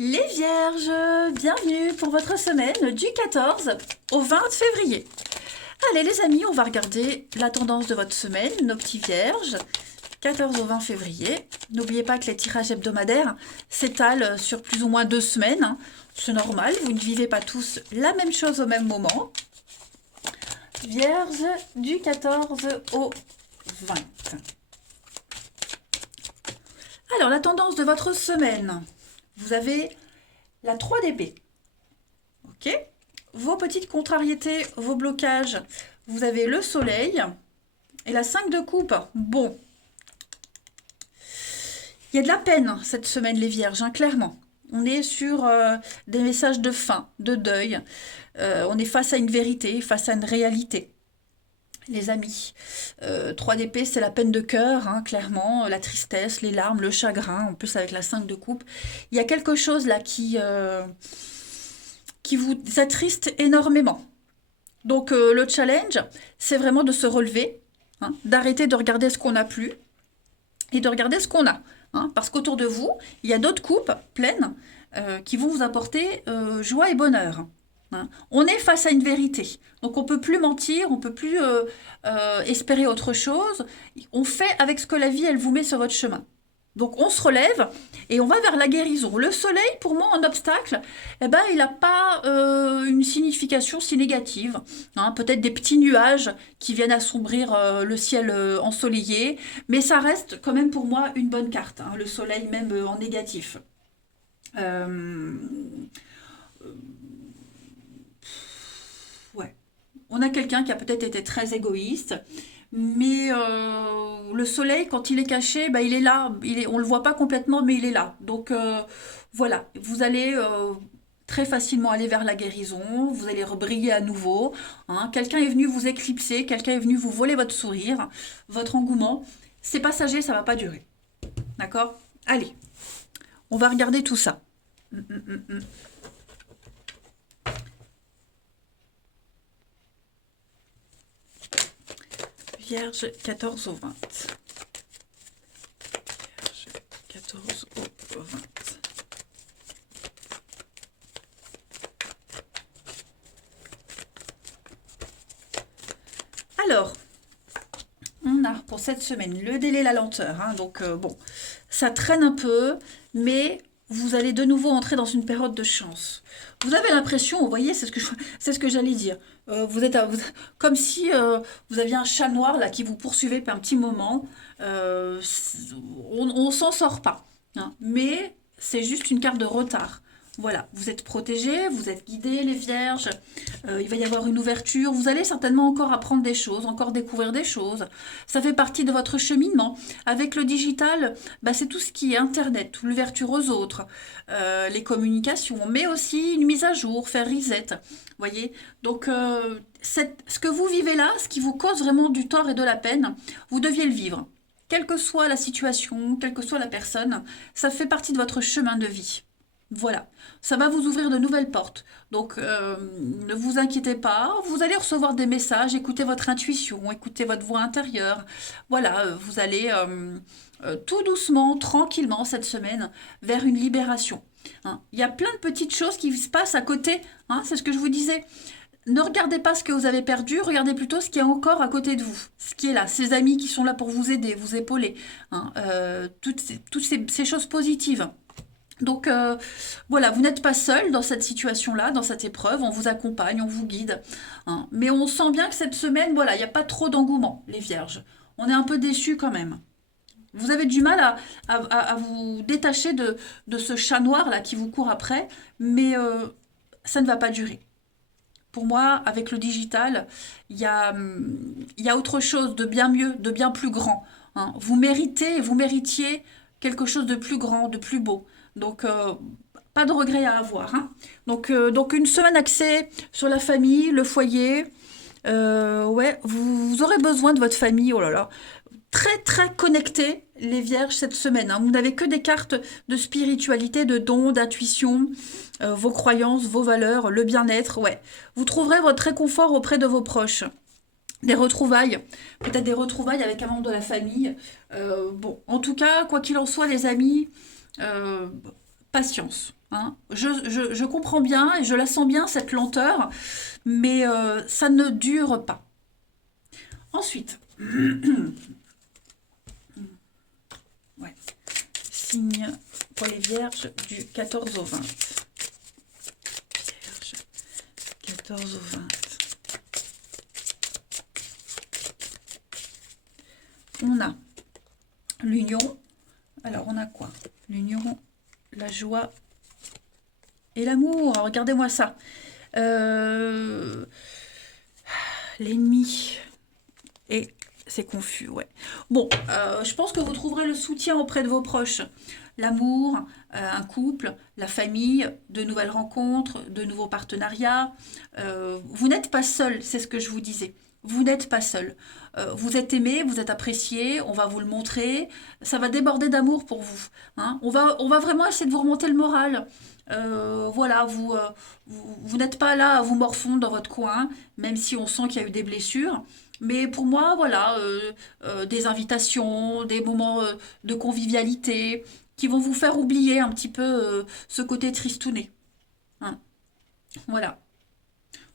Les Vierges, bienvenue pour votre semaine du 14 au 20 février. Allez les amis, on va regarder la tendance de votre semaine, nos petits Vierges, 14 au 20 février. N'oubliez pas que les tirages hebdomadaires s'étalent sur plus ou moins 2 semaines. Hein. C'est normal, vous ne vivez pas tous la même chose au même moment. Vierge du 14 au 20. Alors, la tendance de votre semaine, vous avez la 3 d'épée. Ok. Vos petites contrariétés, vos blocages, vous avez le soleil et la 5 de coupe. Bon, il y a de la peine cette semaine, les vierges, hein, clairement. On est sur des messages de fin, de deuil. On est face à une vérité, face à une réalité. Les amis, 3 d'épée, c'est la peine de cœur, hein, clairement, la tristesse, les larmes, le chagrin, en plus avec la 5 de coupe. Il y a quelque chose là qui vous attriste énormément. Donc le challenge, c'est vraiment de se relever, hein, d'arrêter de regarder ce qu'on n'a plus et de regarder ce qu'on a. Hein, parce qu'autour de vous, il y a d'autres coupes pleines qui vont vous apporter joie et bonheur. Hein. On est face à une vérité. Donc on ne peut plus mentir, on ne peut plus espérer autre chose. On fait avec ce que la vie, elle vous met sur votre chemin. Donc on se relève et on va vers la guérison. Le soleil, pour moi, en obstacle, eh ben, il n'a pas une signification si négative. Hein, peut-être des petits nuages qui viennent assombrir le ciel ensoleillé, mais ça reste quand même pour moi une bonne carte, hein, le soleil même en négatif. Ouais. On a quelqu'un qui a peut-être été très égoïste, mais le soleil, quand il est caché, bah, il est là. On ne le voit pas complètement, mais il est là. Donc voilà, vous allez très facilement aller vers la guérison, vous allez rebriller à nouveau. Hein. Quelqu'un est venu vous éclipser, quelqu'un est venu vous voler votre sourire, votre engouement. C'est passager, ça ne va pas durer. D'accord? Allez, on va regarder tout ça. Vierge 14 au 20. Vierge 14 au 20. Alors, on a pour cette semaine le délai, la lenteur. Hein, donc bon, ça traîne un peu, mais vous allez de nouveau entrer dans une période de chance. Vous avez l'impression, vous voyez, c'est ce que j'allais dire. Comme si vous aviez un chat noir là qui vous poursuivait depuis un petit moment. On s'en sort pas. Hein, mais c'est juste une carte de retard. Voilà, vous êtes protégés, vous êtes guidés, les vierges. Il va y avoir une ouverture. Vous allez certainement encore apprendre des choses, encore découvrir des choses. Ça fait partie de votre cheminement. Avec le digital, bah, c'est tout ce qui est Internet, l'ouverture aux autres, les communications, mais aussi une mise à jour, faire reset. Voyez. Donc, ce que vous vivez là, ce qui vous cause vraiment du tort et de la peine, vous deviez le vivre. Quelle que soit la situation, quelle que soit la personne, ça fait partie de votre chemin de vie. Voilà, ça va vous ouvrir de nouvelles portes. Donc, ne vous inquiétez pas, vous allez recevoir des messages, écoutez votre intuition, écoutez votre voix intérieure. Voilà, vous allez tout doucement, tranquillement cette semaine vers une libération. Hein. Il y a plein de petites choses qui se passent à côté, hein, c'est ce que je vous disais. Ne regardez pas ce que vous avez perdu, regardez plutôt ce qui est encore à côté de vous, ce qui est là, ces amis qui sont là pour vous aider, vous épauler, hein, toutes ces choses positives. Donc voilà, vous n'êtes pas seul dans cette situation-là, dans cette épreuve, on vous accompagne, on vous guide. Hein. Mais on sent bien que cette semaine, voilà, il n'y a pas trop d'engouement, les vierges. On est un peu déçus quand même. Vous avez du mal à vous détacher de ce chat noir là qui vous court après, mais ça ne va pas durer. Pour moi, avec le digital, il y a autre chose de bien mieux, de bien plus grand. Hein. Vous méritez, vous méritiez quelque chose de plus grand, de plus beau. Donc, pas de regret à avoir. Hein. Donc, une semaine axée sur la famille, le foyer. Ouais, vous aurez besoin de votre famille. Oh là là. Très, très connectés, les vierges, cette semaine. Hein. Vous n'avez que des cartes de spiritualité, de dons, d'intuition, vos croyances, vos valeurs, le bien-être. Ouais. Vous trouverez votre réconfort auprès de vos proches. Des retrouvailles, peut-être des retrouvailles avec un membre de la famille. Bon, en tout cas, quoi qu'il en soit, les amis, patience. Hein. Je comprends bien et je la sens bien, cette lenteur, mais ça ne dure pas. Ensuite, ouais, signe pour les vierges du 14 au 20. Vierge, 14 au 20. On a l'union. Alors, on a quoi? L'union, la joie et l'amour. Regardez-moi ça. L'ennemi. Et c'est confus, ouais. Bon, je pense que vous trouverez le soutien auprès de vos proches. L'amour, un couple, la famille, de nouvelles rencontres, de nouveaux partenariats. Vous n'êtes pas seul, c'est ce que je vous disais. Vous n'êtes pas seul. Vous êtes aimé, vous êtes apprécié, on va vous le montrer. Ça va déborder d'amour pour vous. Hein. On va vraiment essayer de vous remonter le moral. Voilà, vous n'êtes pas là à vous morfondre dans votre coin, même si on sent qu'il y a eu des blessures. Mais pour moi, voilà, des invitations, des moments de convivialité qui vont vous faire oublier un petit peu ce côté tristouné. Hein. Voilà.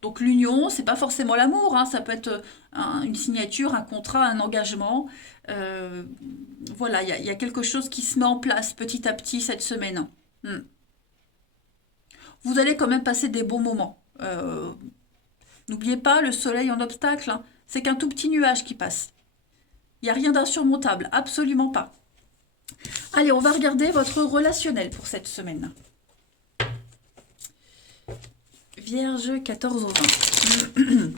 Donc l'union, c'est pas forcément l'amour, hein, ça peut être une signature, un contrat, un engagement. Euh, voilà, il y a quelque chose qui se met en place petit à petit cette semaine. Hmm. Vous allez quand même passer des bons moments. N'oubliez pas, le soleil en obstacle, hein, c'est qu'un tout petit nuage qui passe. Il n'y a rien d'insurmontable, absolument pas. Allez, on va regarder votre relationnel pour cette semaine. Vierge 14 au 20.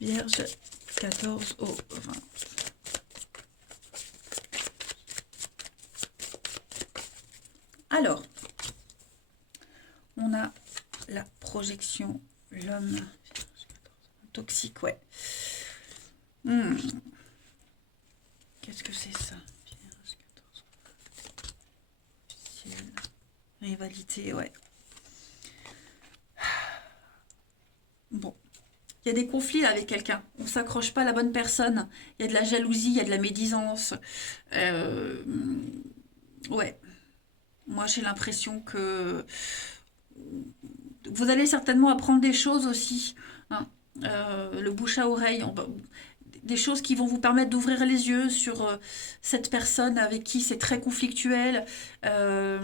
Vierge 14 au 20. Alors, on a la projection, l'homme toxique, ouais. Qu'est-ce que c'est ça? Vierge 14. Ciel. Rivalité, ouais. Bon. Il y a des conflits là, avec quelqu'un. On ne s'accroche pas à la bonne personne. Il y a de la jalousie, il y a de la médisance. Ouais. Moi, j'ai l'impression que vous allez certainement apprendre des choses aussi. Hein. Le bouche à oreille, des choses qui vont vous permettre d'ouvrir les yeux sur cette personne avec qui c'est très conflictuel. Euh,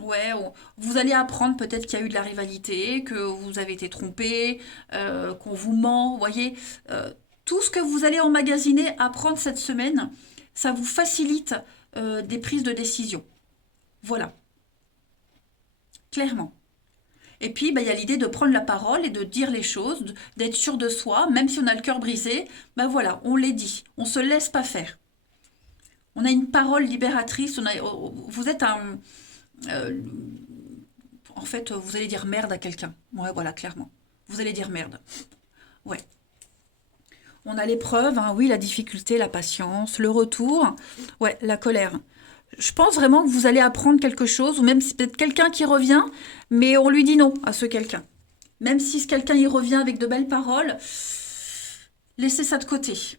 ouais, vous allez apprendre peut-être qu'il y a eu de la rivalité, que vous avez été trompé, qu'on vous ment. Vous voyez, tout ce que vous allez emmagasiner, apprendre cette semaine, ça vous facilite des prises de décision. Voilà, clairement. Et puis, bah, il y a l'idée de prendre la parole et de dire les choses, d'être sûr de soi, même si on a le cœur brisé, bah voilà, on les dit, on se laisse pas faire. On a une parole libératrice, vous êtes un... euh, en fait, vous allez dire merde à quelqu'un. Ouais, voilà, clairement. Vous allez dire merde. Ouais. On a l'épreuve, hein, oui, la difficulté, la patience, le retour, ouais, la colère. Je pense vraiment que vous allez apprendre quelque chose, ou même c'est peut-être quelqu'un qui revient, mais on lui dit non à ce quelqu'un. Même si ce quelqu'un y revient avec de belles paroles, laissez ça de côté.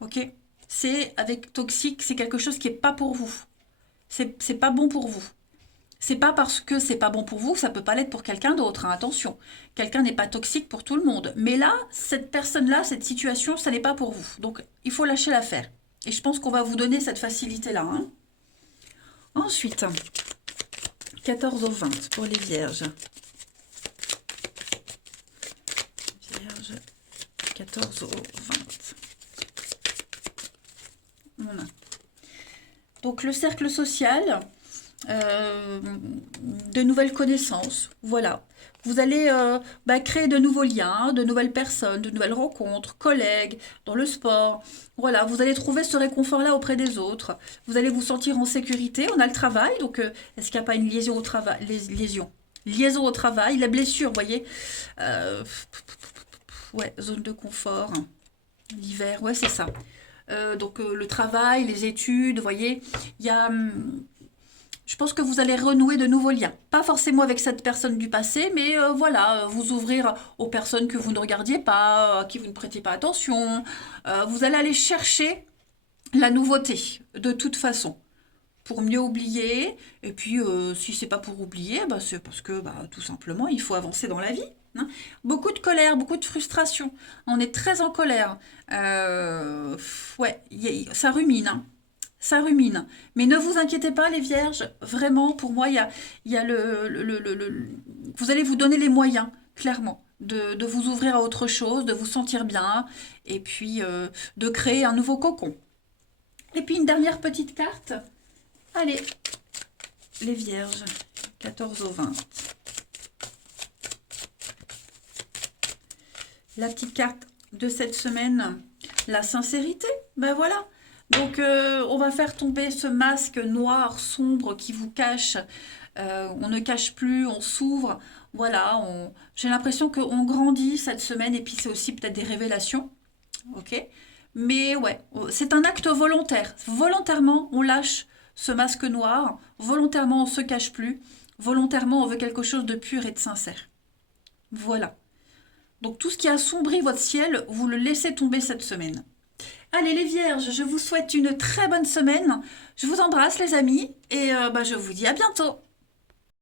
Ok? C'est avec toxique, c'est quelque chose qui est pas pour vous. C'est pas bon pour vous. C'est pas parce que c'est pas bon pour vous que ça peut pas l'être pour quelqu'un d'autre. Hein, attention, quelqu'un n'est pas toxique pour tout le monde. Mais là, cette personne-là, cette situation, ça n'est pas pour vous. Donc, il faut lâcher l'affaire. Et je pense qu'on va vous donner cette facilité-là. Hein. Ensuite, 14 au 20 pour les vierges. Vierge, 14 au 20. Voilà. Donc, le cercle social, de nouvelles connaissances, voilà. Vous allez créer de nouveaux liens, de nouvelles personnes, de nouvelles rencontres, collègues, dans le sport. Voilà, vous allez trouver ce réconfort-là auprès des autres. Vous allez vous sentir en sécurité. On a le travail, donc est-ce qu'il n'y a pas une liaison au travail? Liaison au travail, la blessure, vous voyez. Euh, ouais, zone de confort. L'hiver, ouais, c'est ça. Donc le travail, les études, vous voyez, il y a... je pense que vous allez renouer de nouveaux liens. Pas forcément avec cette personne du passé, mais voilà, vous ouvrir aux personnes que vous ne regardiez pas, à qui vous ne prêtiez pas attention. Vous allez aller chercher la nouveauté, de toute façon. pour mieux oublier. Et puis, si c'est pas pour oublier, bah, c'est parce que tout simplement, il faut avancer dans la vie. Hein. Beaucoup de colère, beaucoup de frustration. On est très en colère. Ouais, ça rumine. Hein. Ça rumine. Mais ne vous inquiétez pas, les vierges. Vraiment, pour moi, il y a vous allez vous donner les moyens, clairement, de vous ouvrir à autre chose, de vous sentir bien, et puis de créer un nouveau cocon. Et puis une dernière petite carte. Allez, les vierges, 14 au 20. La petite carte de cette semaine, la sincérité. Ben voilà. Donc on va faire tomber ce masque noir, sombre qui vous cache. On ne cache plus, on s'ouvre. Voilà, j'ai l'impression qu'on grandit cette semaine et puis c'est aussi peut-être des révélations. Ok? Mais ouais, c'est un acte volontaire. Volontairement, on lâche ce masque noir. Volontairement, on se cache plus. Volontairement, on veut quelque chose de pur et de sincère. Voilà. Donc tout ce qui assombrit votre ciel, vous le laissez tomber cette semaine. Allez les vierges, je vous souhaite une très bonne semaine. Je vous embrasse les amis et je vous dis à bientôt.